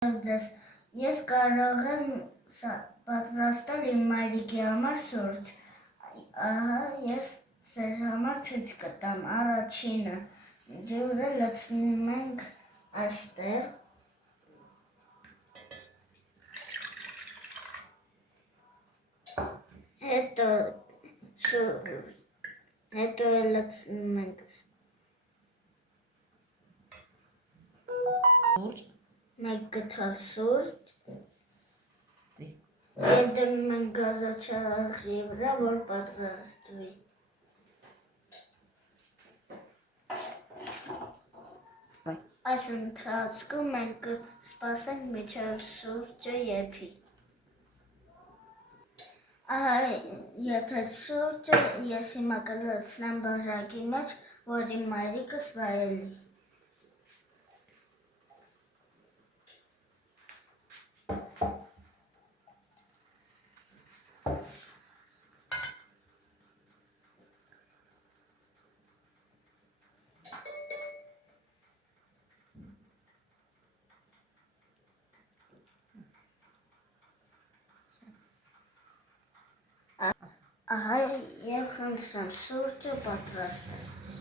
Ես կարող եմ պատրաստել իմ մայրիկի համար սուրճ, ահա ես ձեր համար ցույց կտամ, առաջինը ջուրը լցնում ենք այստեղ, հետո լցնում ենք Սուրճ, մեկ գթալ սուրճ և դնում ենք գազաչաղի վրա, որ պատրաստվի։ Այս ընթացքում մենք կսպասենք, մինչև սուրճը եփի։ Ահա եփեց սուրճը, ես հիմա կլցնեմ բաժակի մեջ, որ իմ մայրիկս վայելի։ Ահա և խմսան սուրճը պատրաստ է։